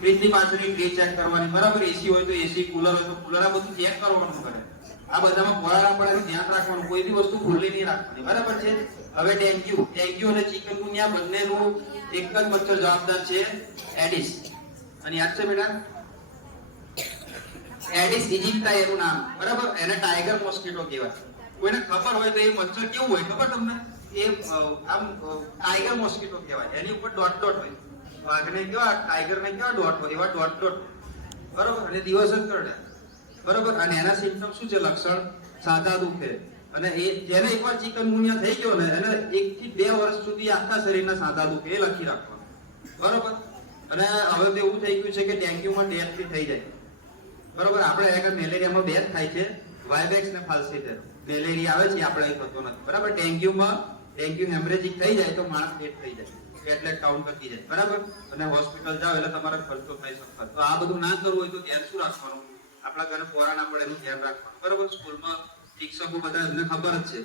ફ્રીજની પાછળની fridge check કરવાની. બરાબર એસી હોય તો એસી કુલર હોય તો કુલર આ બધું ચેક કરવાનું કરે. આ બધામાં પોરાડા પડે ધ્યાન રાખવાનું. કોઈ બી વસ્તુ ખુલ્લી નહીં રાખવાની. બરાબર છે? હવે ડેન્ગ્યુ ડેન્ગ્યુ અને ચિકનગુનિયા બંનેનું એક જ મચ્છર જવાબદાર છે એડિસ. અને યાદ છે બેટા? એડિસ ઇજિપ્તા એનું નામ. બરાબર? એને ટાઈગર મોસ્કીટો કહેવાય. કોઈને ખબર હોય તો એ મચ્છર કેવું હોય ખબર તમને? એ આમ ટાઈગર મોસ્કીટો કહેવાય. એની ઉપર ડોટ ડોટ હોય. વાઘને કેવા ટાઈગરને કેવા ડોટ હોય એવા ડોટ ડોટ બરોબર? અને દિવસ જ કરડે. બરોબર? અને એના સિમ્પટમ શું છે? લક્ષણ સાદા દુખે. અને એ જેને એકવાર ચિકનગુનિયા થઈ ગયો ને, એને એક થી બે વર્ષ સુધી આખા શરીરના સાદા દુખે એ લખી રાખવાનું. બરોબર? અને હવે તો એવું થઈ ગયું છે કે ડેન્ગ્યુમાં ડેથ બી થઈ જાય. બરોબર? આપણે આગળ મેલેરિયામાં ડેથ થાય છે. વાયબેક્સ ને ફાલ્સીટેર મેલેરિયા આવે છે આપણે એ થતો નથી. બરાબર? ડેન્ગ્યુમાં ડેન્ગ્યુ હેમરેજિક થઈ જાય તો માણસ ડેથ થઈ જાય. એટલે કાઉન્ટ થતી જાય. બરાબર? અને હોસ્પિટલ જાવ એટલે તમારે ખર્ચો થઈ શકે તો આ બધું ના કરવું હોય તો ધ્યાન શું રાખવાનું? આપણા ઘરે પોરા ના પડે એનું ધ્યાન રાખવાનું. બરાબર? સ્કૂલમાં શિક્ષકો બધા એમને ખબર જ છે.